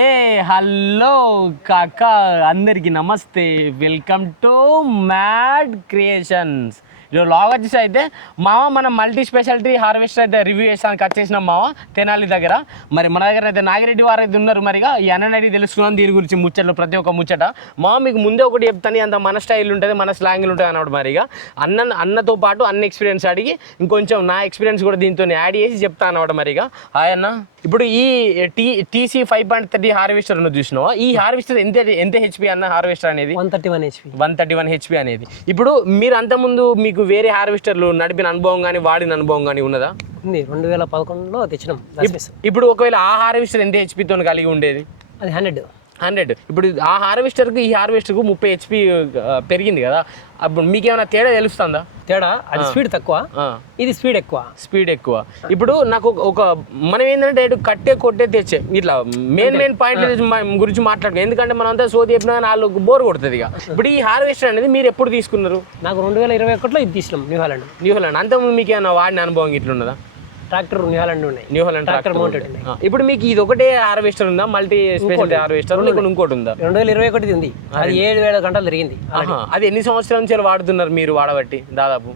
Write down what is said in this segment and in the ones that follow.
ఏ hello కాకా అందరికి నమస్తే, వెల్కమ్ టు మ్యాడ్ క్రియేషన్స్. ఈరోజు లాగ్ వచ్చేసి అయితే మామ మనం మల్టీ స్పెషాలిటీ హార్వెస్టర్ అయితే రివ్యూ చేసానికి వచ్చేసినాం మామ తెనాలి దగ్గర. మరి మన దగ్గర అయితే నాగిరెడ్డి వారు అయితే ఉన్నారు. మరిగా ఈ అన్నని తెలుసుకున్నాం దీని గురించి ముచ్చట్లు, ప్రతి ఒక్క ముచ్చట మామ మీకు ముందే ఒకటి చెప్తాను, అంత మన స్టైల్ ఉంటుంది, మన స్లాంగ్లు ఉంటుంది అన్నమాట. మరిగా అన్నతో పాటు అన్న ఎక్స్పీరియన్స్ అడిగి ఇంకొంచెం నా ఎక్స్పీరియన్స్ కూడా దీంతో యాడ్ చేసి చెప్తాను అన్నమాట. మరిగా హాయ్ అన్న, ఇప్పుడు ఈ TC 5.30 హార్వెస్టర్ చూసినావా? ఈ హార్వెస్టర్ ఎంత హెచ్పి అన్న హార్వెస్టర్ అనేది? 131 హెచ్పి అనేది. ఇప్పుడు మీరు అంతకుముందు మీకు వేరే హార్వెస్టర్లు నడిపిన అనుభవం కానీ వాడిన అనుభవం కానీ ఉన్నదా? 2011లో తెచ్చినాం. ఇప్పుడు ఒకవేళ ఆ హార్వెస్టర్ ఎంత హెచ్పితో కలిగి ఉండేది? అది 100. ఇప్పుడు ఆ హార్వెస్టర్కి ఈ హార్వెస్టర్కు 30 హెచ్పి పెరిగింది కదా, అప్పుడు మీకేమైనా తేడా తెలుస్తుందా? తేడా అది స్పీడ్ తక్కువ, ఇది స్పీడ్ ఎక్కువ. ఇప్పుడు నాకు ఒక మనం ఏంటంటే కట్టే కొట్టే తెచ్చే ఇట్లా మెయిన్ పాయింట్ గురించి మాట్లాడుకో, ఎందుకంటే మనం అంతా సోది చెప్పినా నాలుగు బోర్ కొడుతుంది ఇక. ఇప్పుడు ఈ హార్వెస్టర్ అనేది మీరు ఎప్పుడు తీసుకున్నారు? నాకు 2021లో ఇది తీసినాం. New Holland. అంతకుముందు మీకు ఏమైనా వాడిన అనుభవం ఇట్లా ఉన్నదా? Tractor New Holland tractor mounted. ఇప్పుడు మీకు ఇది ఒకటే హార్వెస్టర్ ఉందా, మల్టీ స్పెషాలిటీ హార్వెస్టర్ ఇంకోటి ఉందా? 2021 ఉంది. అది 7,000 గంటలు తిరిగింది. అది ఎన్ని సంవత్సరాల నుంచి వాడుతున్నారు మీరు? వాడబట్టి దాదాపు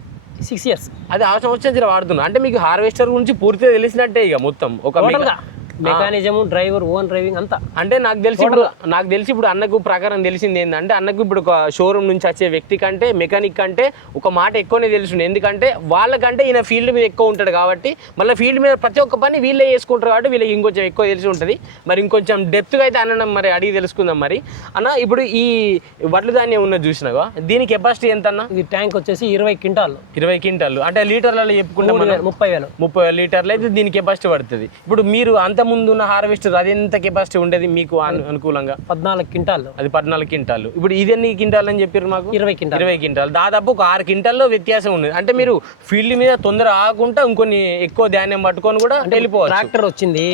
6 years. అది 6 సంవత్సరాల నుంచి వాడుతున్నారు అంటే మీకు హార్వెస్టర్ గురించి పూర్తిగా తెలిసినట్టే ఇక మొత్తం ఒక మెకానిజం, డ్రైవర్, ఓన్ డ్రైవింగ్ అంతా. అంటే నాకు తెలిసి ఇప్పుడు అన్నకు ప్రకారం తెలిసింది ఏంటంటే, అన్నకు ఇప్పుడు ఒక షోరూమ్ నుంచి వచ్చే వ్యక్తి కంటే మెకానిక్ కంటే ఒక మాట ఎక్కువనే తెలుసు. ఎందుకంటే వాళ్ళకంటే ఈయన ఫీల్డ్ మీద ఎక్కువ ఉంటాడు కాబట్టి, మళ్ళీ ఫీల్డ్ మీద ప్రతి ఒక్క పని వీళ్ళే చేసుకుంటారు కాబట్టి వీళ్ళకి ఇంకొంచెం ఎక్కువ తెలిసి ఉంటుంది. మరి ఇంకొంచెం డెప్త్గా అయితే అన్న మరి అడిగి తెలుసుకుందాం. మరి అన్న, ఇప్పుడు ఈ వడ్లు ధాన్యం ఉన్నది చూసినావా, దీని కెపాసిటీ ఎంత అన్న? ఇది ట్యాంక్ వచ్చేసి 20 క్వింటాలు. అంటే లీటర్లలో చెప్పుకుంటాం 30,000 లీటర్లు అయితే దీని కెపాసిటీ పడుతుంది. ఇప్పుడు మీరు అంత ముందు ఉన్న హార్వెస్టర్ అది ఎంత కెపాసిటీ ఉండేది మీకు అనుకూలంగా? 14 క్వింటాలు. అది 14 క్వింటాలు. ఇప్పుడు ఇది ఎన్ని క్వింటాలు అని చెప్పారు మాకు? 20 క్వింటాలు. దాదాపు ఒక 6 క్వింటాల్లో వ్యత్యాసం ఉంది. అంటే మీరు ఫీల్డ్ మీద తొందర ఆగకుండా ఇంకొన్ని ఎక్కువ ధాన్యం పట్టుకొని కూడా వెళ్ళిపోవాలి. ట్రాక్టర్ వచ్చింది,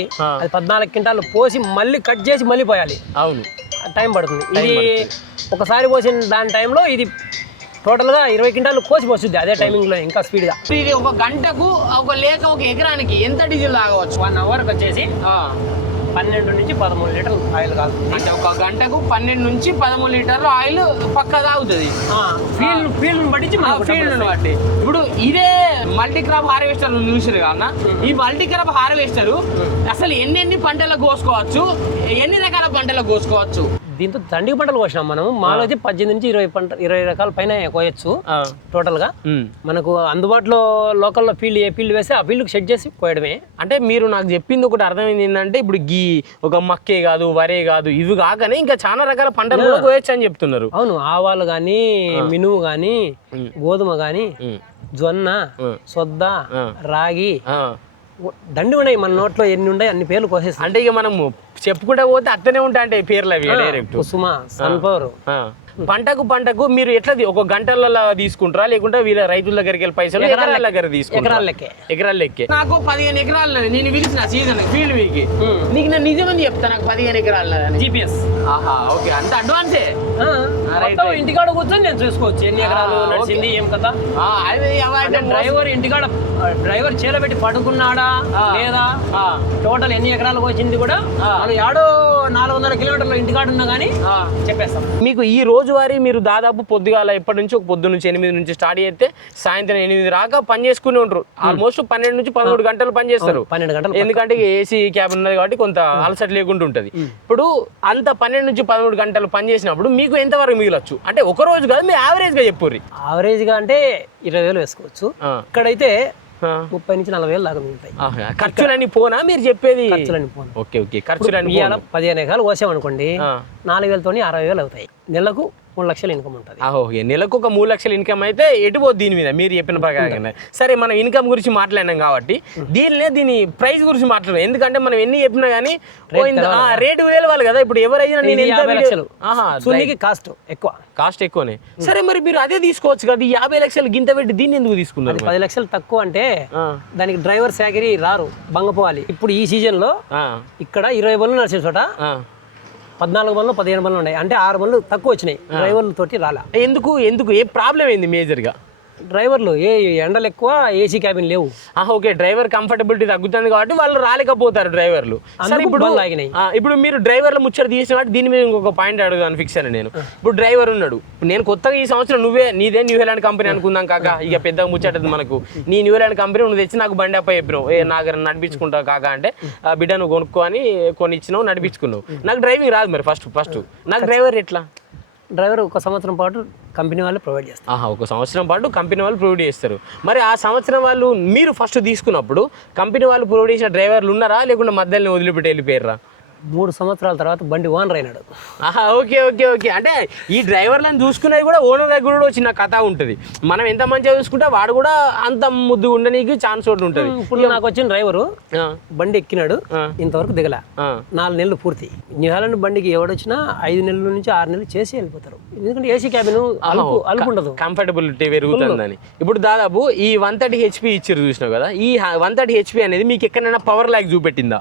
అది 14 క్వింటాలు పోసి మళ్ళీ కట్ చేసి మళ్ళీ పోయాలి. అవును, టైం పడుతుంది. ఇది ఒకసారి పోసిన దాని టైంలో ఇది టోటల్గా 20 క్వింటాలు కోసి పోస్తుంది అదే టైమింగ్లో, ఇంకా స్పీడ్గా. ఇది ఒక గంటకు ఒక ఎకరానికి ఎంత డీజిల్ తాగవచ్చు? 1 అవర్కి వచ్చేసి 12 నుంచి 13 లీటర్లు ఆయిల్ కాదు. అంటే ఒక గంటకు 12 నుంచి 13 లీటర్లు ఆయిల్ పక్కా తాగుతుంది. ఫీల్డ్ బట్టి. ఇప్పుడు ఇదే మల్టీ క్రాప్ హార్వెస్టర్ చూసారు కదా, ఈ మల్టీ క్రాప్ హార్వెస్టర్ అసలు ఎన్ని పంటలకు కోసుకోవచ్చు, ఎన్ని రకాల పంటలకు కోసుకోవచ్చు? దీంతో దండికి పంటలు కోసినాం మనం. మాలో వచ్చి 18 నుంచి 20 రకాల పైన కోయచ్చు టోటల్ గా. మనకు అందుబాటులో లోకల్లో ఏ ఫీల్డ్ వేస్తే ఆ ఫీల్డ్ సెట్ చేసి కోయడమే. అంటే మీరు నాకు చెప్పింది ఒకటి అర్థమైంది ఏంటంటే, ఇప్పుడు ఒక మక్కే కాదు, వరే కాదు, ఇవి కాకనే ఇంకా చాలా రకాల పంటలు కూడా కోయచ్చు అని చెప్తున్నారు. అవును, ఆవాలు గాని, మినుము గాని, గోధుమ గాని, జొన్న, సొద్ద, రాగి దండి ఉన్నాయి. మన నోట్లో ఎన్ని ఉన్నాయి అన్ని పేర్లు కోసేస్తాం. అంటే ఇక మనము చెప్పుకుంటా పోతే అత్తనే ఉంటాయి అంటే పేర్లు అవి డైరెక్ట్. కుసుమ, సన్ఫ్లవర్. పంటకు మీరు ఎట్లా ఒక గంటలలో తీసుకుంటారా, లేకుంటే వీళ్ళ రైతుల దగ్గరికి వెళ్ళి పైసలు ఎకరాల దగ్గర తీసుకుంటారా? ఎకరాల లెక్కే. నాకు 15 ఎకరాలు నేను పిలిచిన సీజన్ ఫీల్డ్ వీక్, నీకు నేను నిజమని చెప్తా, నాకు 15 ఎకరాలు GPS. ఓకే, అంత అడ్వాన్సే. ఇంటికాడ కూర్చొని నేను చూసుకోవచ్చు ఎన్ని ఎకరాలు నడిచింది, ఏం కదా. డ్రైవర్ చేలబెట్టి పడుకున్నాడా లేదా, టోటల్ ఎన్ని ఎకరాలకు వచ్చింది కూడా మనం ఏడో 400 కిలోమీటర్లు ఇంటికాడ ఉన్నా కానీ చెప్పేస్తాం. మీకు ఈ రోజువారీ మీరు దాదాపు పొద్దుగాల ఎప్పటి నుంచి ఒక పొద్దు నుంచి 8 నుంచి స్టార్ట్ చేస్తే సాయంత్రం 8 రాక పని చేసుకుని ఉంటారు. ఆల్మోస్ట్ 12 నుంచి 13 గంటలు పని చేస్తారు. 12 గంటలు, ఎందుకంటే ఏసీ క్యాబ్ ఉన్నది కాబట్టి కొంత అలసట లేకుండా ఉంటుంది. ఇప్పుడు అంత 12 నుంచి 13 గంటలు పని చేసినప్పుడు మీకు ఎంతవరకు మిగలచ్చు? అంటే ఒక రోజు కాదు, మీరు యావరేజ్ గా చెప్పుర్రి. యావరేజ్ గా అంటే 20,000 వేసుకోవచ్చు. ఇక్కడైతే 30 నుంచి 40,000 దాకా మిగులుతాయి. ఖర్చులన్నీ పోనా మీరు చెప్పేది? ఖర్చులన్నీ పోనా. ఓకే, ఖర్చులన్నీ 15 ఎకరాలు కోసామనుకోండి, 4,000తోని 60,000 అవుతాయి. నెలకు 3 లక్షల ఇన్కమ్ ఉంటుంది. నెలకు ఒక 3 లక్షల ఇన్కమ్ అయితే ఎటుపోదు దీని మీద మీరు చెప్పిన ప్రకారం. సరే, మనం ఇన్కమ్ గురించి మాట్లాడినాం కాబట్టి దీని ప్రైస్ గురించి మాట్లాడదాం. ఎందుకంటే మనం ఎన్ని చెప్పినా కానీ రేటు వేలవాలి కదా. ఇప్పుడు ఎవరైనా నేను 50 లక్షలు కాస్ట్ ఎక్కువనే. సరే, మరి మీరు అదే తీసుకోవచ్చు కదా. 50 లక్షలు గింత పెట్టి దీన్ని ఎందుకు తీసుకున్నారు? 10 లక్షలు తక్కువ అంటే దానికి డ్రైవర్ సాకరీ రారు, బంగపోవాలి. ఇప్పుడు ఈ సీజన్ లో ఇక్కడ 20 బండ్లు నడిచే చోట 14 బండ్లు 15 బండ్లు ఉన్నాయి. అంటే 6 బండ్లు తక్కువ వచ్చినాయి, డ్రైవర్ల తోటి రాలా. ఎందుకు ఏ ప్రాబ్లం ఏంది మేజర్ గా? డ్రైవర్లు ఎండలు ఎక్కువ, ఏసీ క్యాబిన్ లేవు. ఓకే, డ్రైవర్ కంఫర్టబిలిటీ తగ్గుతుంది కాబట్టి వాళ్ళు రాలేకపోతారు డ్రైవర్లు. సరే, ఇప్పుడు ఆగినాయి. ఇప్పుడు మీరు డ్రైవర్ల ముచ్చట తీసిన కాబట్టి దీని మీద ఇంకొక పాయింట్ అడుగుదాను ఫిక్స్ అని నేను. ఇప్పుడు డ్రైవర్ ఉన్నాడు, నేను కొత్తగా ఈ సంవత్సరం నీదే న్యూజిలాండ్ కంపెనీ అనుకుందాం కాక, ఇక పెద్దగా ముచ్చటది మనకు. నీ న్యూజిలాండ్ కంపెనీ నువ్వు తెచ్చి నాకు బండి అప్ప చెప్పినావు, నాకు నడిపించుకుంటావు కాక అంటే, బిడ్డ నువ్వు కొనుక్కో అని కొని ఇచ్చినావు, నడిపించుకున్నావు. నాకు డ్రైవింగ్ రాదు మరి ఫస్ట్ నాకు డ్రైవర్ ఎట్లా? డ్రైవర్ 1 సంవత్సరం పాటు కంపెనీ వాళ్ళు ప్రొవైడ్ చేస్తారు. 1 సంవత్సరం పాటు కంపెనీ వాళ్ళు ప్రొవైడ్ చేస్తారు. మరి ఆ సంవత్సరం వాళ్ళు మీరు ఫస్ట్ తీసుకున్నప్పుడు కంపెనీ వాళ్ళు ప్రొవైడ్ చేసిన డ్రైవర్లు ఉన్నారా, లేకుంటే మధ్యలో వదిలిపెట్టి వెళ్ళిపోయారా? 3 సంవత్సరాల తర్వాత బండి ఓనర్ అయినాడు. ఓకే. అంటే ఈ డ్రైవర్లను చూసుకునేది కూడా ఓనర్ దగ్గర కూడా చిన్న కథ ఉంటుంది. మనం ఎంత మంచిగా చూసుకుంటే వాడు కూడా అంత ముద్దు ఉండడానికి ఛాన్స్ ఒకటి ఉంటుంది. ఇప్పుడు నాకు వచ్చిన డ్రైవరు బండి ఎక్కినాడు, ఇంతవరకు దిగల. 4 నెలలు పూర్తి. న్యూజిలాండ్ బండికి ఎవడొచ్చినా 5 నెలల నుంచి 6 నెలలు చేసి వెళ్ళిపోతారు. ఎందుకంటే ఏసీ క్యాబిన్ అలుపు ఉండదు, కంఫర్టబిలిటీ పెరుగుతుందని. ఇప్పుడు దాదాపు ఈ 130 HP ఇచ్చారు చూసినావు కదా, ఈ 130 HP అనేది మీకు ఎక్కడైనా పవర్ ల్యాగ్ చూపెట్టిందా?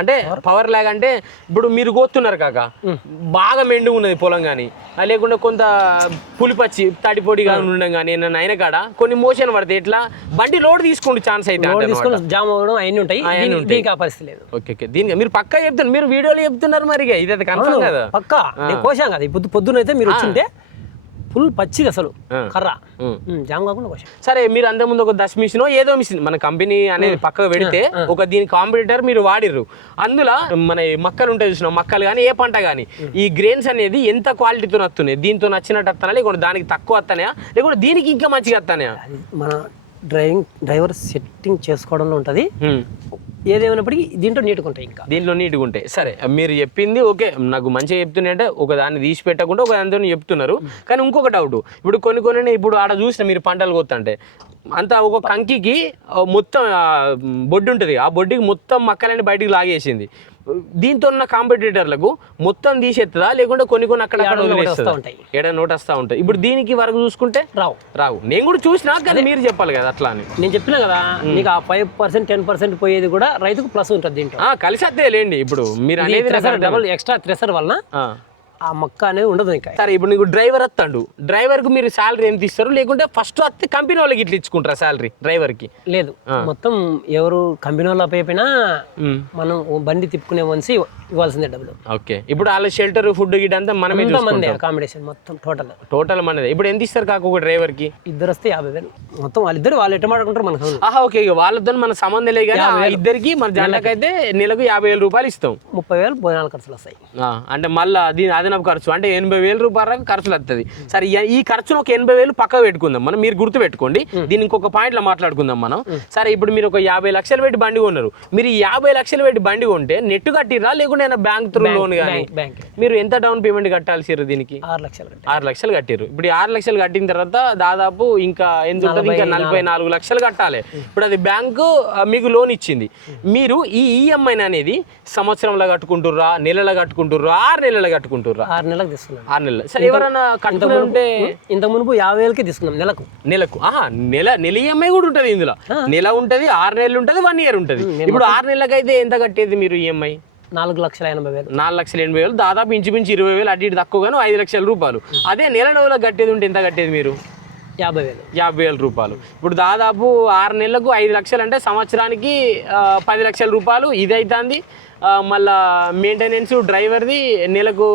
అంటే పవర్ ల్యాగ్ అంటే ఇప్పుడు మీరు కోస్తున్నారు కాక, బాగా మెండు ఉన్నది పొలం కానీ, లేకుండా కొంత పులిపచ్చి తడిపొడిగా ఉండడం కానీ ఏమన్నా అయిన కాడ కొన్ని మోషన్ పడితే ఎట్లా బండి లోడ్ తీసుకుంటే ఛాన్స్ అయితే జామ్ అవ్వడం అవన్నీ ఉంటాయి. దీనికి ఆ పరిస్థితి లేదు. ఓకే, దీనికి మీరు పక్కా చెప్తున్నారు, మీరు వీడియోలో చెప్తున్నారు మరి ఇది కన్ఫర్మ్ కదా? పక్కా కోసాం కదా. పొద్దునైతే మీరు వచ్చింటే ఫుల్ పచ్చిది అసలు కర్ర జామ్ కాకుండా కోసాం. సరే, మీరు అంత ముందు ఒక 10 మిషన్ ఏదో మిషన్ మన కంపెనీ అనేది పక్కకు పెడితే ఒక దీని కాంపిటీటర్ మీరు వాడిర్రు. అందులో మన మక్కలు ఉంటాయి చూసినాం, మక్కలు కానీ ఏ పంట కానీ ఈ గ్రెయిన్స్ అనేది ఎంత క్వాలిటీతో వస్తున్నాయి, దీంతో నచ్చినట్టు వస్తానా, లేకుంటే దానికి తక్కువ వస్తానా, లేకుంటే దీనికి ఇంకా మంచిగా వస్తానా? మన డ్రైవర్ సెట్టింగ్ చేసుకోవడంలో ఉంటుంది. ఏదేమైనప్పటికీ దీంట్లో నీట్గా ఉంటాయి, ఇంకా దీంట్లో నీట్గా ఉంటాయి. సరే, మీరు చెప్పింది ఓకే, నాకు మంచిగా చెప్తున్నాయి అంటే ఒక దాన్ని తీసి పెట్టకుండా ఒక దానితో చెప్తున్నారు. కానీ ఇంకొక డౌట్, ఇప్పుడు కొన్ని ఇప్పుడు ఆడ చూసిన మీరు పంటలు కొత్తంటే అంతా ఒక కంకికి మొత్తం బొడ్డు ఉంటుంది, ఆ బొడ్డుకి మొత్తం మక్కలని బయటికి లాగేసింది. దీంతో ఉన్న కాంపిటీటర్లకు మొత్తం తీసేస్తుందా, లేకుంటే కొన్ని అక్కడ ఏడా నోట్ వస్తూ ఉంటాయి. ఇప్పుడు దీనికి వరకు చూసుకుంటే రావు. నేను కూడా చూసినా, కానీ మీరు చెప్పాలి కదా అట్లా అని. నేను చెప్పినా కదా, నీకు ఆ 5% 10% పోయేది కూడా రైతుకు ప్లస్ ఉంటుంది దీంట్లో. కలిసి వస్తే లేండి. ఇప్పుడు మీరు అనేది డబుల్ ఎక్స్ట్రా థ్రెషర్ వలన ఆ మొక్క అనేది ఉండదు ఇంకా. సరే, ఇప్పుడు నీకు డ్రైవర్ వస్తాడు, డ్రైవర్కి మీరు శాలరీ ఎంత ఇస్తారు, లేకుంటే ఫస్ట్ వస్తే కంపెనీ వాళ్ళకి ఇట్లా ఇచ్చుకుంటారా శాలరీ డ్రైవర్కి? లేదు, మొత్తం ఎవరు కంపెనీ వాళ్ళు అయిపోయినా మనం బండి తిప్పుకునే మనిషి ఇవ్వాల్సిందే డబ్బులు. ఓకే, ఇప్పుడు వాళ్ళ షెల్టర్ ఫుడ్ గిట్ అంతా మనమే మంది అకామిడేషన్ మొత్తం టోటల్ మనదే. ఇప్పుడు ఎంత ఇస్తారు కాక ఒక డ్రైవర్కి? 2 వస్తే 50,000 మొత్తం. వాళ్ళు ఎట్లా మాట్లాడుకుంటారు మనకు? ఓకే, వాళ్ళతో మన సంబంధం లేదు కానీ ఇద్దరికి మన జంటకైతే నెలకు 50,000 రూపాయలు ఇస్తాం. 30,000 భోజనాలు ఖర్చులు వస్తాయి. అంటే మళ్ళీ దీని అదనపు ఖర్చు అంటే 80,000 రూపాయల ఖర్చులు వస్తుంది. సరే, ఈ ఖర్చును ఒక 80,000 పక్క పెట్టుకుందాం మనం. మీరు గుర్తు పెట్టుకోండి, దీని ఇంకొక పాయింట్లో మాట్లాడుకుందాం మనం. సరే, ఇప్పుడు మీరు ఒక 50 లక్షలు పెట్టి బండి కొన్నారు. మీరు 50 లక్షలు పెట్టి బండి కొంటే నెట్ కట్టిరా, లేకుంటే బ్యాంక్ త్రూ లోన్ కానీ మీరు ఎంత డౌన్ పేమెంట్ కట్టాల్సిరు? దీనికి 6 లక్షలు కట్టిరు. ఇప్పుడు 6 లక్షలు కట్టిన తర్వాత దాదాపు ఇంకా ఎంత ఉంటుంది? ఇంకా 44 లక్షలు కట్టాలి. ఇప్పుడు అది బ్యాంకు మీకు లోన్ ఇచ్చింది. మీరు ఈ ఈఎంఐ అనేది సంవత్సరంలో కట్టుకుంటుర్రా, నెలలో కట్టుకుంటుర్రా, 6 నెలలు కట్టుకుంటుర్రా? 6 నెలలకు తీసుకున్నాం. 6 నెలలు. సరే, ఎవరైనా కట్టుకుంటే ఇంత మునుపు 50,000కి తీసుకున్నాం నెలకు. నెల ఈఎంఐ కూడా ఉంటుంది ఇందులో. నెల ఉంటుంది, 6 నెలలు ఉంటుంది, 1 ఇయర్ ఉంటుంది. ఇప్పుడు 6 నెలలకైతే ఎంత కట్టేది మీరు ఈఎంఐ? 4,80,000. 4,80,000 దాదాపు ఇంచుమించు 20,000 అటు ఇటు తక్కువగాను 5 లక్షల రూపాయలు. అదే నెల నెలకు కట్టేది ఉంటే ఎంత కట్టేది మీరు? 50,000 రూపాయలు. ఇప్పుడు దాదాపు 6 నెలలకు 5 లక్షలు అంటే సంవత్సరానికి 10 లక్షల రూపాయలు ఇది అవుతుంది. మళ్ళా మెయింటెనెన్స్ డ్రైవర్ది నెలకు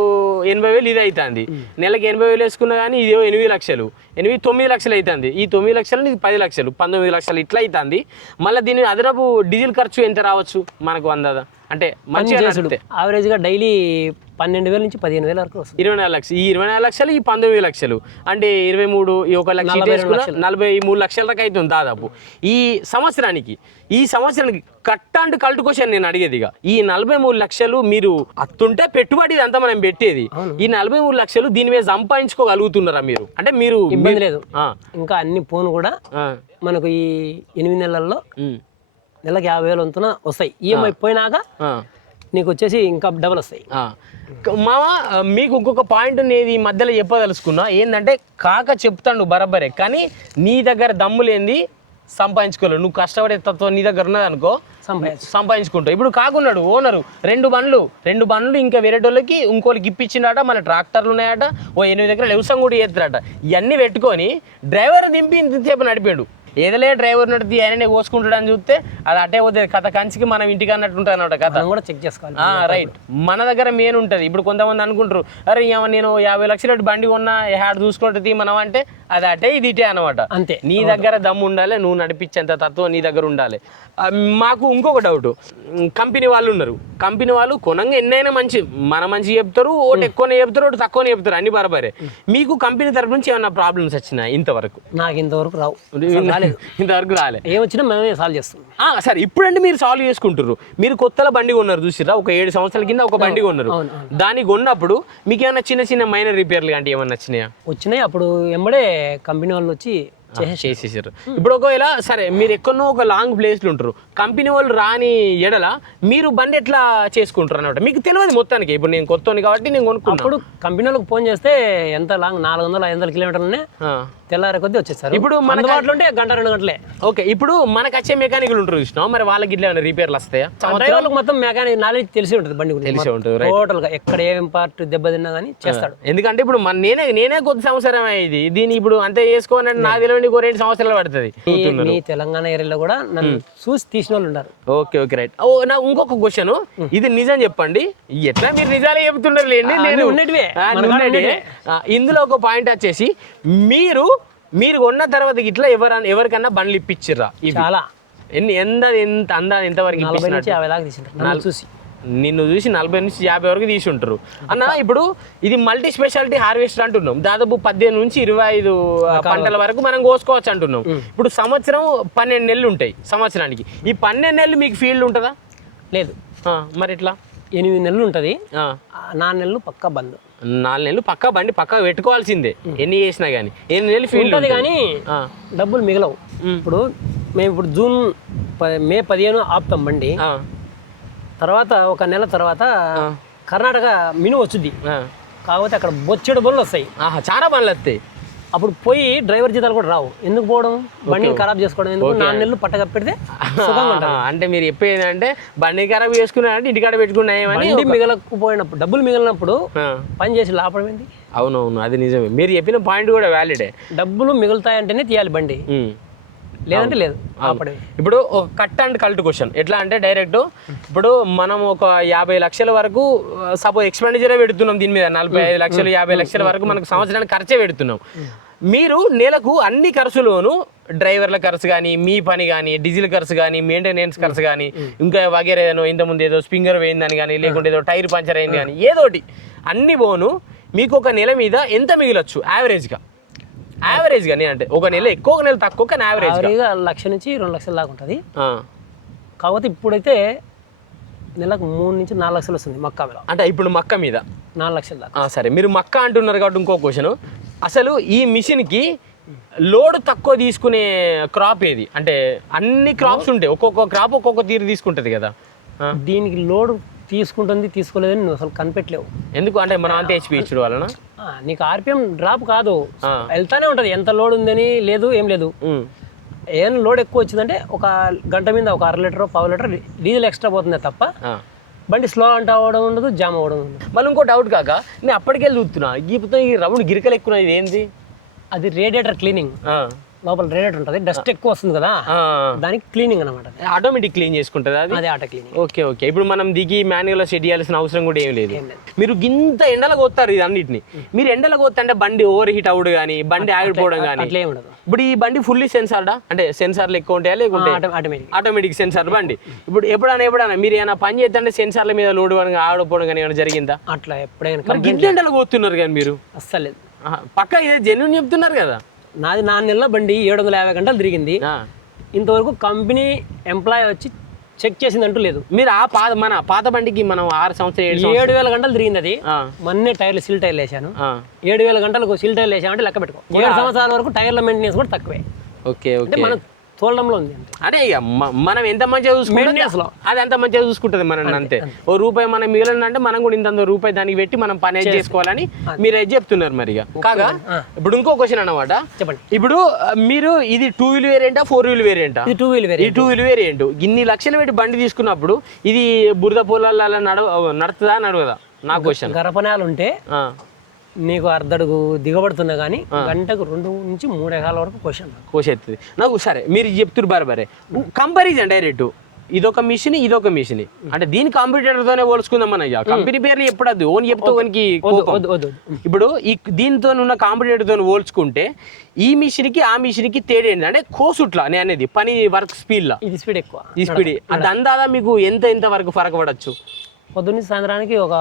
80,000 ఇది అవుతుంది. నెలకు 80,000 వేసుకున్నా కానీ ఇది 8 లక్షలు, 9 లక్షలు అవుతుంది. ఈ 9 లక్షలు ఇది 10 లక్షలు, 19 లక్షలు ఇట్లా అవుతుంది. మళ్ళీ దీని అదనపు డీజిల్ ఖర్చు ఎంత రావచ్చు మనకు అందాదా? అంటే మంచిగా యావరేజ్గా డైలీ 12,000 నుంచి 15,000 వరకు వస్తుంది. 24 లక్షలు, ఈ 24 లక్షలు, ఈ 19 లక్షలు అంటే 23, 1 లక్ష 43 లక్షల దాకా అవుతుంది దాదాపు ఈ సంవత్సరానికి. కట్టాంటి కల్ట్ క్వశ్చన్ నేను అడిగేది. ఇక ఈ 43 లక్షలు మీరు అత్తుంటే పెట్టుబడి అంతా మనం పెట్టేది. ఈ 43 లక్షలు దీని మీద సంపాదించుకోగలుగుతున్నారా మీరు? అంటే మీరు ఇబ్బంది లేదు. ఇంకా అన్ని పోను కూడా మనకు ఈ 8 నెలల్లో నెలకు 50,000 వంతున వస్తాయి. ఈఎంఐ పోయినాక నీకు వచ్చేసి ఇంకా డబల్ వస్తాయి. మామ, మీకు ఇంకొక పాయింట్ నేను ఈ మధ్యలో చెప్పదలుచుకున్నా ఏంటంటే, కాక చెప్తాడు బరబరే, కానీ నీ దగ్గర దమ్ము లేనిది సంపాదించుకోలేవు. నువ్వు కష్టపడే తత్వం నీ దగ్గర ఉన్నది అనుకో సంపాదించుకుంటావు. ఇప్పుడు కాకున్నాడు ఓనరు 2 బండ్లు ఇంకా వేరేటోళ్ళకి ఇంకోళ్ళకి ఇప్పించిండట, మళ్ళీ ట్రాక్టర్లు ఉన్నాయట, ఓ 8 ఎకరాలు వ్యవసాయం కూడా చేస్తాడట. ఇవన్నీ పెట్టుకొని డ్రైవర్ దింపి ఇంతసేపు నడిపాడు. ఏదలే డ్రైవర్ నడిపి ఆయననే కోసుకుంటాడు అని చూస్తే అది అటే పోతుంది కథ. కంచికి మనం ఇంటికి అన్నట్టు ఉంటుంది అన్నమాట కథ. కూడా చెక్ చేసుకోవాలి. రైట్. మన దగ్గర మెయిన్ ఉంటుంది. ఇప్పుడు కొంతమంది అనుకుంటారు, అరే నేను 50 లక్షలు బండి కొన్నా హ్యాడ్ చూసుకుంటుంది మనం అంటే అది అటే ఇది ఇటే అనమాట. అంతే. నీ దగ్గర దమ్ము ఉండాలి, నువ్వు నడిపించేంత తత్వం నీ దగ్గర ఉండాలి. మాకు ఇంకొక డౌట్, కంపెనీ వాళ్ళు ఉన్నారు. కంపెనీ వాళ్ళు కొనంగా ఎన్నైనా మన మంచి చెప్తారు, ఒకటి ఎక్కువనే చెప్తారు, ఒకటి తక్కువనే చెప్తారు, అన్ని బరాబరే. మీకు కంపెనీ తరపు నుంచి ఏమన్నా ప్రాబ్లమ్స్ వచ్చినాయి ఇంతవరకు? నాకు ఇంతవరకు రావు, ఇంతవరకు రాలే. ఏమొచ్చినా మేమే సాల్వ్ చేస్తాం. సరే, ఇప్పుడంటే మీరు సాల్వ్ చేసుకుంటారు. మీరు కొత్తల బండి కొన్నారు చూసిరా, ఒక 7 సంవత్సరాల కింద ఒక బండి కొన్నారు. దాన్ని కొన్నప్పుడు మీకు ఏమైనా చిన్న మైనర్ రిపేర్లు అంటే ఏమన్నా వచ్చినాయి? అప్పుడు ఎంబడే కంపెనీ వాళ్ళు వచ్చి చేసేసారు. ఇప్పుడు ఒకవేళ సరే మీరు ఎక్కడో ఒక లాంగ్ ప్లేస్లో ఉంటారు, కంపెనీ వాళ్ళు రాని ఎడల మీరు బండి ఎట్లా చేసుకుంటారు అన్నమాట? మీకు తెలియదు మొత్తానికి. ఇప్పుడు నేను కొత్తని కాబట్టి నేను కొనుక్కున్నాను. అప్పుడు కంపెనీ వాళ్ళకి ఫోన్ చేస్తే ఎంత లాంగ్ 400-500 కిలోమీటర్లనే తెల్లారి కొద్దీ వచ్చేస్తారు. ఇప్పుడు మన వాటిలో ఉంటే 1-2 గంటలే. ఓకే. ఇప్పుడు మనకు వచ్చే మెకానికల్ ఉంటారు చూసినాం, మరి వాళ్ళకి ఇట్లా ఏమైనా రిపేర్లు వస్తాయా? డ్రైవర్లకు మొత్తం మెకానిక్ నాలెడ్జ్ తెలిసి ఉంటుంది, బండి తెలిసి ఉంటుంది టోటల్ గా. ఎక్కడ ఏం పార్ట్ దెబ్బతిన్నా కానీ చేస్తాడు. ఎందుకంటే ఇప్పుడు నేనే కొద్ది సంవత్సరం అయ్యింది దీన్ని, ఇప్పుడు అంతే చేసుకోవాలంటే నాకు తెలియని 2 సంవత్సరాలు పడుతుంది. మీ తెలంగాణ ఏరియాలో కూడా నన్ను చూసి తీసిన వాళ్ళు ఉన్నారు. Okay okay right. నా ఇంకొక క్వశ్చన్, ఇది నిజం చెప్పండి. ఎట్లా మీరు నిజాలే చెప్తుంటారు లేండి, ఇందులో ఒక పాయింట్ వచ్చేసి మీరు కొన్న తర్వాత ఇట్లా ఎవరికన్నా బండ్లు ఇప్పించిర్రా? చాలా. ఎంతవరకు చూసి నిన్ను చూసి 40 నుంచి 50 వరకు తీసి ఉంటారు అన్న. ఇప్పుడు ఇది మల్టీ స్పెషాలిటీ హార్వెస్టర్ అంటున్నాం, దాదాపు 18 నుంచి 25 పంటల వరకు మనం కోసుకోవచ్చు అంటున్నాం. ఇప్పుడు సంవత్సరం 12 నెలలు ఉంటాయి సంవత్సరానికి. ఈ 12 నెలలు మీకు ఫీల్డ్ ఉంటుందా? లేదు. మరి ఇట్లా 8 నెలలు ఉంటుంది, 4 నెలలు పక్కా బంద్. 4 నెలలు పక్కా బండి పక్కా పెట్టుకోవాల్సిందే ఎన్ని చేసినా కానీ. 8 నెలలు ఫీల్డ్ ఉంటుంది కానీ డబ్బులు మిగలవు. ఇప్పుడు మేము మే 15 ఆపుతాం బండి, తర్వాత ఒక నెల తర్వాత కర్ణాటక మిను వచ్చుద్ది. కాకపోతే అక్కడ బొచ్చెడు బండ్లు వస్తాయి, చాలా బండ్లు వస్తాయి. అప్పుడు పోయి డ్రైవర్ జీతాలు కూడా రావు. ఎందుకు పోవడం? బండిని ఖరాబ్ చేసుకోవడం ఎందుకు? 4 నెలలు పట్టగప్పెడితే సుఖంగా ఉంటుంది. అంటే మీరు చెప్పేది అంటే బండి ఖరాబ్ చేసుకున్నారంటే ఇంటికాడ పెట్టుకున్నాయని. బండి మిగలకపోయినప్పుడు, డబ్బులు మిగిలినప్పుడు పని చేసి లాభం ఏంటి? అవునవును, అది నిజమే. మీరు చెప్పిన పాయింట్ కూడా వ్యాలిడే. డబ్బులు మిగులుతాయంటేనే తీయాలి బండి, లేదంటే లేదు. ఇప్పుడు ఒక కట్ అండ్ కల్ట్ క్వశ్చన్ ఎట్లా అంటే డైరెక్ట్, ఇప్పుడు మనం ఒక 50 లక్షల వరకు సపోజ్ ఎక్స్పెండిచరే పెడుతున్నాం దీని మీద, 45 లక్షలు 50 లక్షల వరకు మనకు సంవత్సరానికి ఖర్చే పెడుతున్నాం. మీరు నెలకు అన్ని ఖర్చులోను డ్రైవర్ల ఖర్చు కానీ, మీ పని కానీ, డీజిల్ ఖర్చు కానీ, మెయింటెనెన్స్ ఖర్చు కానీ, ఇంకా వగేరే ఏదో ఇంతకుముందు ఏదో స్పింగర్ పోయిందని కానీ, లేకుంటే ఏదో టైర్ పంచర్ అయింది కానీ, ఏదోటి అన్ని పోను మీకు ఒక నెల మీద ఎంత మిగిలొచ్చు యావరేజ్గా? నేనంటే ఒక నెల ఎక్కువ, ఒక నెల తక్కువ, కానీ యావరేజ్గా 1 నుంచి 2 లక్షల దాకా ఉంటుంది. కాకపోతే ఇప్పుడైతే నెలకు 3 నుంచి 4 లక్షలు వస్తుంది మక్క మీద. అంటే ఇప్పుడు మక్క మీద 4 లక్షల దాకా. సరే, మీరు మక్క అంటున్నారు కాబట్టి ఇంకో క్వశ్చన్, అసలు ఈ మిషన్కి లోడ్ తక్కువ తీసుకునే క్రాప్ ఏది? అంటే అన్ని క్రాప్స్ ఉంటాయి, ఒక్కొక్క క్రాప్ ఒక్కొక్క తీరు తీసుకుంటుంది కదా. దీనికి లోడ్ తీసుకుంటుంది తీసుకోలేదని నువ్వు అసలు కనిపెట్టలేవు. ఎందుకు అంటే మనం అంతే హెచ్పి ఇచ్చుడు వలన నీకు ఆర్పిఎం డ్రాప్ కాదు, వెళ్తానే ఉంటుంది. ఎంత లోడ్ ఉందని లేదు, ఏం లేదు. ఏం లోడ్ ఎక్కువ వచ్చిందంటే ఒక గంట మీద ఒక 1/2 లీటర్ 1/4 లీటర్ డీజిల్ ఎక్స్ట్రా పోతుంది తప్ప బండి స్లో అంట అవ్వడం ఉండదు, జామ్ అవ్వడం ఉండదు. మళ్ళీ ఇంకో డౌట్ కాక, నేను అప్పటికెళ్ళి చూస్తున్నా ఈ రౌండ్ గిరికలు ఎక్కువ, ఇది ఏంది? అది రేడియేటర్ క్లీనింగ్. లోపల రేడియేటర్ ఉంటుంది, డస్ట్ ఎక్కువ వస్తుంది కదా, దానికి క్లీనింగ్ అనమాట. ఆటోమేటిక్ క్లీన్ చేసుకుంటుంది అది. అదే ఆటో క్లీనింగ్. ఓకే. ఇప్పుడు మనం దిగి మాన్యువల్గా సెట్ చేయాల్సిన అవసరం కూడా ఏం లేదు. మీరు ఇంత ఎండలకు పోతారు ఇది అన్నిటిని, మీరు ఎండలకు పోతా అంటే బండి ఓవర్ హీట్ అవుడు కానీ, బండి ఆగిపోవడం కానీ అట్లే ఉండదు. ఇప్పుడు ఈ బండి ఫుల్లీ సెన్సార్డా? అంటే సెన్సార్లు ఎక్కువ ఉంటాయా లేకుంటే ఆటోమేటిక్ సెన్సార్ బండి? ఇప్పుడు ఎప్పుడైనా మీరు ఏమైనా పని చేద్దంటే సెన్సార్ల మీద లోడ్ ఆడకపోవడం కానీ ఏమైనా జరిగిందా? అట్లా ఎప్పుడైనా. ఇంత ఎండలకు పోతున్నారు కానీ మీరు అస్సలు లేదు. పక్కా ఇదే జెన్యూన్ చెప్తున్నారు కదా. నాది 4 నెలల బండి 750 గంటలు తిరిగింది. ఇంతవరకు కంపెనీ ఎంప్లాయ్ వచ్చి చెక్ చేసిందంటూ లేదు. మీరు మన పాత బండికి మనం 6 సంవత్సరాలు 7,000 గంటలు తిరిగింది అది. మొన్నే టైర్లు సిల్ టైర్లు వేసాను. 7,000 గంటలకు సిల్ టైర్లు వేసామంటే లెక్క పెట్టుకో. 7 సంవత్సరాల వరకు టైర్ల మెయింటెనెన్స్ కూడా తక్కువే. ఓకే. అంటే మనం తోలడంలో ఉంది అంతే. అదే ఇక మనం ఎంత మంచిగా చూసుకుంటే Maintenance లో. అది అంత మంచిగా చూసుకుంటుంది మనం అంతే. ఓ రూపాయి మనం మిగిలినంటే మనం కూడా ఇంత రూపాయి దానికి పెట్టి మనం పని అయితే చేసుకోవాలని మీరు అయితే చెప్తున్నారు మరి ఇక. కాగా ఇప్పుడు ఇంకో క్వశ్చన్ అన్నమాట. చెప్పండి. ఇప్పుడు మీరు ఇది 2 వీల్ వేరియంటా 4 వీల్ వేరియంటా? ఇది 2 వీల్ ఈ 2 వీల్ వేరియంట్ ఇన్ని లక్షలు పెట్టి బండి తీసుకున్నప్పుడు ఇది బురద పొలాల్లో అలా నడుతుందా నడవదా నా క్వశ్చన్. గరపనాలు ఉంటే నీకు అర్ధడుగు దిగబడుతున్నా కానీ గంటకు 2 నుంచి 3 ఎకరాల వరకు కోసేస్తుంది నాకు. సరే మీరు చెప్తున్నారు బరే కంపారిజన్ డైరెక్ట్ ఇదొక మిషన్ ఇదొక మిషన్ అంటే దీని కాంపిటేటర్తోనే పోల్చుకుందాం మనం. కంపెనీ పేర్లు ఎప్పుడద్దు ఓన్ చెప్తూ ఓనికి ఇప్పుడు ఈ దీంతో ఉన్న కాంపిటేటర్తో పోల్చుకుంటే ఈ మిషన్కి ఆ మిషన్కి తేడా ఏంటి అంటే కోసుట్లా నేను అనేది పని వర్క్ స్పీడ్లా ఇది స్పీడ్ ఎక్కువ. ఈ స్పీడ్ అంటే అందాదా మీకు ఎంత వరకు ఫరక పడచ్చు? పొద్దున్న సాయంత్రానికి ఒక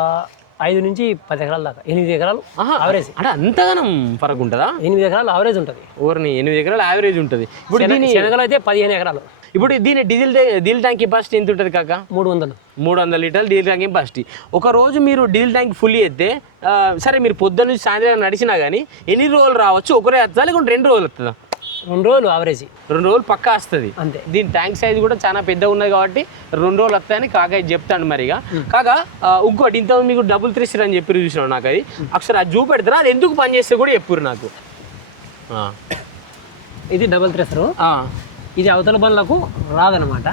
5 నుంచి 10 ఎకరాల దాకా 8 ఎకరాలు ఆవరేజ్. అంటే అంతగానం ఫరక్ ఉంటుందా? 8 ఎకరాలు ఆవరేజ్ ఉంటుంది. ఓర్ని 8 ఎకరాలు యావరేజ్ ఉంటుంది. ఇప్పుడు దీని శనగలు అయితే 15 ఎకరాలు. ఇప్పుడు దీని డీజిల్ ట్యాంక్ కెపాసిటీ ఎంత ఉంటుంది కాక? 300 లీటర్లు డీజిల్ ట్యాంక్ కెపాసిటీ. ఒక రోజు మీరు డీజిల్ ట్యాంక్ ఫుల్ అయితే సరే మీరు పొద్దున్న నుంచి సాయంత్రం నడిచినా కానీ ఎన్ని రోజులు రావచ్చు? ఒకరే వస్తుందా లేకుంటే 2 రోజులు వస్తుందా? 2 రోజులు ఆవరేజ్. 2 రోజులు పక్కా వస్తుంది అంతే. దీని ట్యాంక్ సైజ్ కూడా చాలా పెద్దగా ఉన్నది కాబట్టి 2 రోజులు వస్తాయని కాక చెప్తాను మరిగా. కాగా ఇంకోటి ఇంత మీకు డబుల్ థ్రెషర్ అని చెప్పి చూసినావు నాకు. అది ఒకసారి అది చూపెడతారా? అది ఎందుకు పని చేస్తే కూడా చెప్పురు నాకు. ఇది డబుల్ థ్రెషర్. ఇది అవతల బండ్లకు రాదనమాట.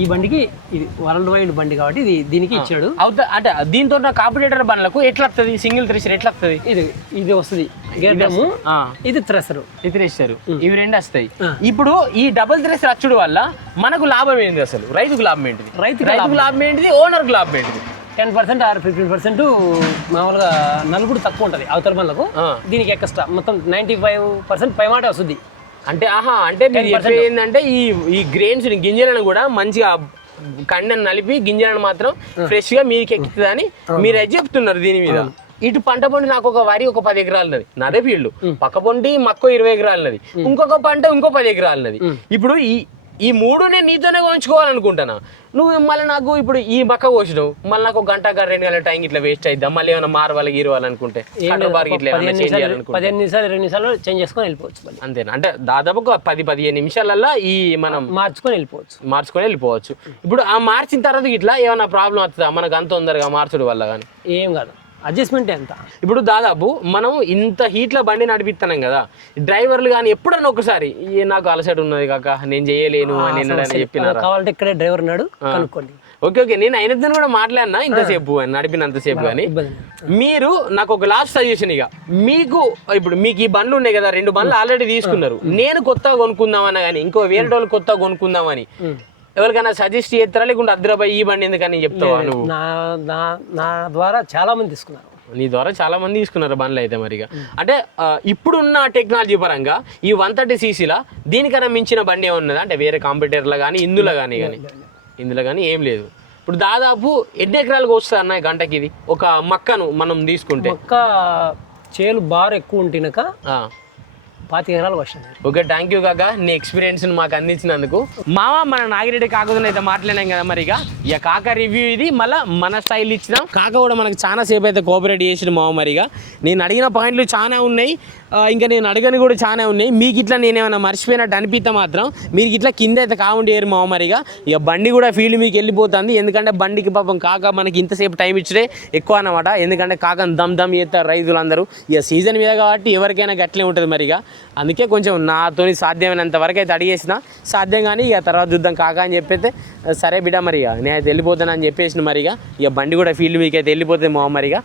ఈ బండికి ఇది వరల్డ్ వైడ్ బండి కాబట్టి ఇది దీనికి ఇచ్చాడు. అంటే దీంతో కాంపిటేటర్ బండ్లకు ఎట్లా వస్తుంది? సింగిల్ థ్రెషర్ ఎట్లా వస్తుంది? ఇది వస్తుంది ఇది థ్రెషర్. ఇవి 2 వస్తాయి. ఇప్పుడు ఈ డబుల్ థ్రెషర్ వచ్చుడు వల్ల మనకు లాభం ఏంటి? అసలు రైతుకు లాభం ఏంటిది? రైతుకు లాభం ఏంటిది? ఓనర్కు లాభం ఏంటిది? 10% ఆర్ 15% మామూలుగా నలుగురు తక్కువ ఉంటుంది అవతల బండ్లకు. దీనికి ఎక్స్ట్రా మొత్తం 95% పైమాట వస్తుంది. అంటే అంటే మీరు చెప్పేది ఏంటంటే ఈ గ్రెయిన్స్ గింజలను కూడా మంచిగా కండను నలిపి గింజలను మాత్రం ఫ్రెష్ గా మీకు ఎక్కుతుందని మీరు అది చెప్తున్నారు దీని మీద. ఇటు పంట పండి నాకు ఒక వరి ఒక 10 ఎకరాలన్నది నాదే ఫీల్డ్, పక్క పండి మక్కో 20 ఎకరాలన్నది, ఇంకొక పంట ఇంకో 10 ఎకరాలన్నది. ఇప్పుడు ఈ 3 నేను నీతోనే కోయించుకోవాలనుకుంటున్నా. నువ్వు మళ్ళీ నాకు ఇప్పుడు ఈ మక్క కోసినావు మళ్ళీ నాకు 1 గంట 2 గంటల టైం ఇట్లా వేస్ట్ అయిద్దా? మళ్ళీ ఏమైనా మారవాలి గీరవాలనుకుంటే 15 నిమిషాలు 20 నిమిషాలు చేంజ్ చేసుకొని వెళ్ళిపోవచ్చు. అంతేనా? అంటే దాదాపు 10-15 నిమిషాలల్లో ఈ మనం మార్చుకొని వెళ్ళిపోవచ్చు. ఇప్పుడు ఆ మార్చిన తర్వాత ఇట్లా ఏమైనా ప్రాబ్లం వస్తుందా మనకు అంత తొందరగా మార్చడం వల్ల? కానీ ఏం కాదు, అడ్జస్ట్మెంట్ ఎంత. ఇప్పుడు దాదాపు మనం ఇంత హీట్లో బండి నడిపిస్తున్నాం కదా, డ్రైవర్లు కానీ ఎప్పుడన్నా ఒకసారి నాకు అలసట ఉన్నది కాక నేను చేయలేను అని చెప్పినారా? కావాలంటే ఇక్కడే డ్రైవర్ ఉన్నాడు కనుక్కోండి. ఓకే నేను అయినతో కూడా మాట్లాడినా ఇంతసేపు నడిపినంతసేపు. కానీ మీరు నాకు ఒక లాస్ట్ సజెషన్, ఇక ఇప్పుడు మీకు ఈ బండ్లు ఉన్నాయి కదా, 2 బండ్లు ఆల్రెడీ తీసుకున్నారు. నేను కొత్తగా కొనుక్కుందామన్నా కానీ ఇంకో వేరే వాళ్ళు కొత్తగా కొనుక్కుందామని ఎవరికైనా సజెస్ట్ చేస్తారా లేకుంటే అద్రాబాయ్ ఈ బండి ఎందుకని చెప్తావా నువ్వు? నా ద్వారా చాలా మంది తీసుకున్నారు. నీ ద్వారా చాలా మంది తీసుకున్నారు బండ్లు అయితే మరిగా. అంటే ఇప్పుడున్న టెక్నాలజీ పరంగా ఈ 130cc దీనికన్నా మించిన బండి ఏమన్నదా? అంటే వేరే కాంపిటేటర్లో కానీ ఇందులో కానీ ఏం లేదు. ఇప్పుడు దాదాపు ఎన్ని ఎకరాలకు వస్తుంది అన్న గంటకి? ఇది ఒక మక్కను మనం తీసుకుంటే మొక్క చేలు బార్ ఎక్కువ ఉంటేనక 25 ఎకరాలు వస్తుంది. ఓకే, థ్యాంక్ యూ కాక నీ ఎక్స్పీరియన్స్ మాకు అందించినందుకు. మామ మన నాగిరెడ్డి కాకతో అయితే మాట్లాడినాం కదా మరిగా. ఇక కాక రివ్యూ ఇది మళ్ళీ మన స్టైల్ ఇచ్చినాం. కాక కూడా మనకు చాలా సేపు అయితే కోఆపరేట్ చేసిన మామ మరిగా. నేను అడిగిన పాయింట్లు చాలా ఉన్నాయి, ఇంకా నేను అడగని కూడా చాలా ఉన్నాయి. మీకు ఇట్లా నేనేమైనా మర్చిపోయినట్టు అనిపిస్తే మాత్రం మీరు ఇట్లా కింద అయితే కావుండి ఏరు మామ మరిగా. ఇక బండి కూడా ఫీల్డ్ మీకు వెళ్ళిపోతుంది, ఎందుకంటే బండికి పాపం కాక మనకి ఇంతసేపు టైం ఇచ్చడే ఎక్కువ అన్నమాట. ఎందుకంటే కాకని దమ్ చేస్తారు రైతులందరూ. ఇక సీజన్ మీద కాబట్టి ఎవరికైనా గట్లే ఉంటుంది మరిగా. అందుకే కొంచెం నాతోని సాధ్యమైనంత వరకు అయితే అడిగేసిన, సాధ్యం కానీ ఇక తర్వాత చూద్దాం కాక అని చెప్పైతే సరే బిడ్డ మరిగా నేనైతే వెళ్ళిపోతాను అని చెప్పేసిన మరిగా. ఇక బండి కూడా ఫీల్డ్ మీకు అయితే వెళ్ళిపోతుంది మామ మరిగా.